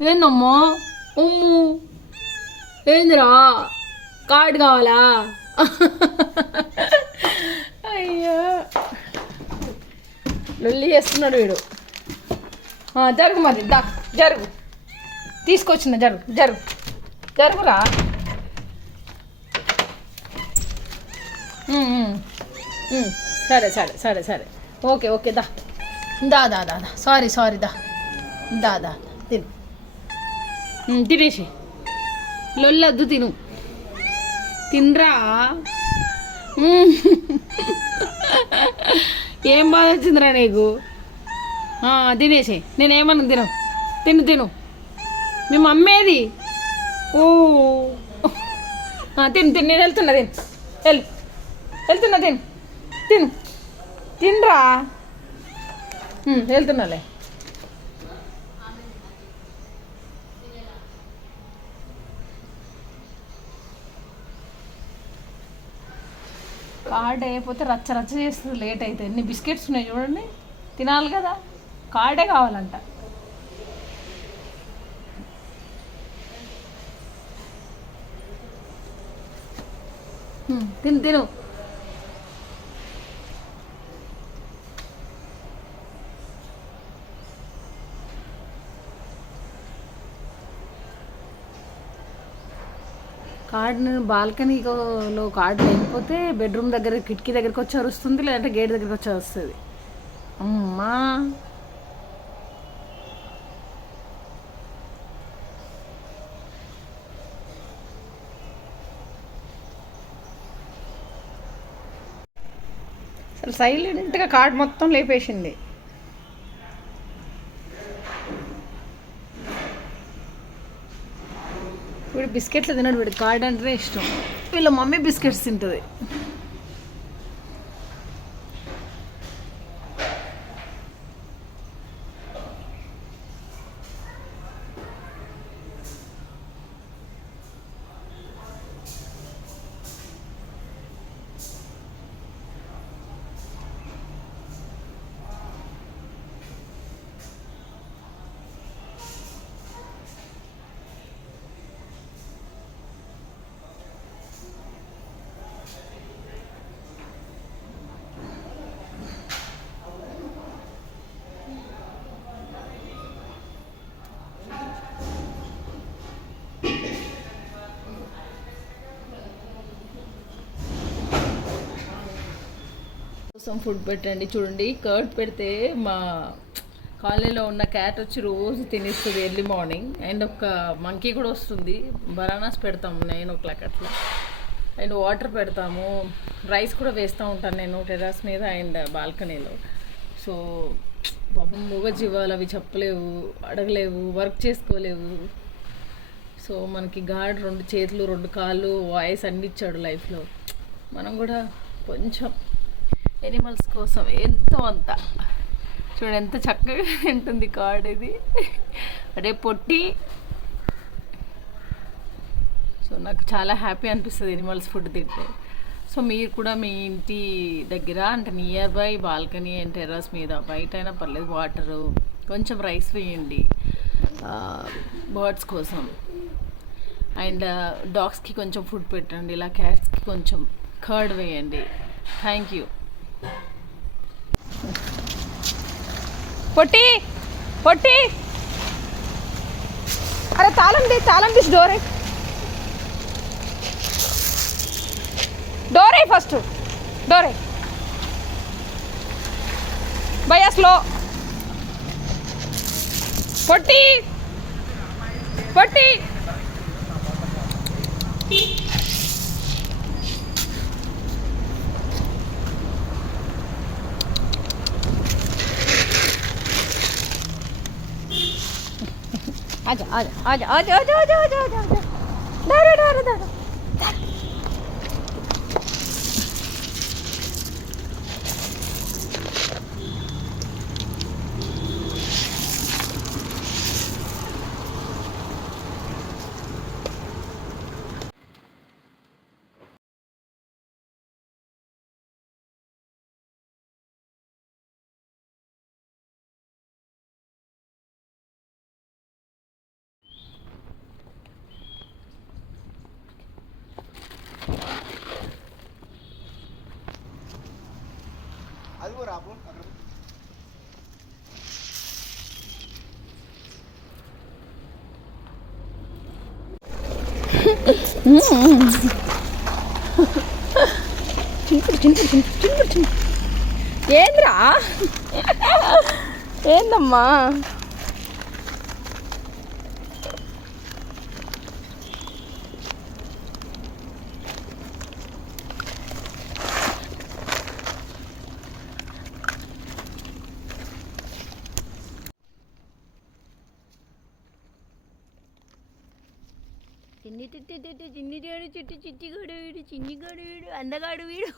ఏందమ్మా? ఉమ్ము. ఏందిరా? కార్డు కావాలా? అయ్యో, లొల్లి చేస్తున్నాడు వీడు. జరుగు మరి, దా జరుగు. తీసుకొచ్చిన, జరుగు జరుగు జరుగురా. సరే సరే సరే సరే, ఓకే ఓకే, దా దా దా దా దా, సారీ సారీ, దా దా దా, తిను. తినేసి, లొల్లొద్దు, తిను. తినరా. ఏం బాధ వచ్చిందిరా నీకు? తినేసి, నేనేమన్నా తిను, తిను తిను. మీ మమ్మేది? ఓ, తిను తిను, నేను వెళ్తున్నా, తిను. వెళ్తున్నా, తిను తిను, తినరా. వెళ్తున్నాలే. కార్డ్ అయిపోతే రచ్చ రచ్చ చేస్తుంది, లేట్ అయితే. ఎన్ని బిస్కెట్స్ ఉన్నాయి చూడండి, తినాలి కదా. కార్డే కావాలంట. తిను తిను. కార్డు బాల్కనీలో కార్డు లేకపోతే బెడ్రూమ్ దగ్గర, కిటికీ దగ్గరికి వచ్చి అరుస్తుంది, లేదంటే గేట్ దగ్గరికి వచ్చి వస్తుంది. అమ్మా, అసలు సైలెంట్గా కార్డు మొత్తం లేపేసింది. వీడు బిస్కెట్లు తినడు, వీడు కార్డ్ అంటే ఇష్టం. వీళ్ళ మమ్మీ బిస్కెట్స్ తింటుంది. కోసం ఫుడ్ పెట్టండి. చూడండి, కర్డ్ పెడితే మా కాలనీలో ఉన్న క్యాట్ వచ్చి రోజు తినేస్తుంది ఎర్లీ మార్నింగ్. అండ్ ఒక మంకీ కూడా వస్తుంది. బనానాస్ పెడతాము 9 o'clock అట్లా. అండ్ వాటర్ పెడతాము. రైస్ కూడా వేస్తూ ఉంటాను నేను టెర్రస్ మీద అండ్ బాల్కనీలో. సో పాపం మూగజీవాలు, అవి చెప్పలేవు, అడగలేవు, వర్క్ చేసుకోలేవు. సో మనకి గాడ్ 2 చేతులు 2 కాళ్ళు, వాయిస్ అన్ని ఇచ్చాడు లైఫ్లో. మనం కూడా కొంచెం ఎనిమల్స్ కోసం ఎంతో అంత. చూడండి ఎంత చక్కగా తింటుంది కార్డ్ ఇది. అదే పొట్టి. సో నాకు చాలా హ్యాపీ అనిపిస్తుంది ఎనిమల్స్ ఫుడ్ తింటే. సో మీరు కూడా మీ ఇంటి దగ్గర, అంటే near by balcony and terrace మీద, బయట అయినా పర్లేదు, వాటరు, కొంచెం రైస్ వేయండి బర్డ్స్ కోసం. అండ్ డాగ్స్కి కొంచెం ఫుడ్ పెట్టండి. ఇలా క్యాట్స్కి కొంచెం కర్డ్ వేయండి. Thank you. పొట్టి పొట్టి, అరే తాళం తీసి డోరే ఫస్ట్ డోరే భయ్యా, స్లో. పొట్టి పొట్టి, आजा आजा आजा आजा आजा आजा आजा आजा आजा, दारा दारा दारा। ఏంద్రా ఏందమ్మా చిన్ని చిట్టిగాడు చుట్టూ చిట్టిగాడు వీడు చిన్నిగాడు వీడు అందగాడు వీడు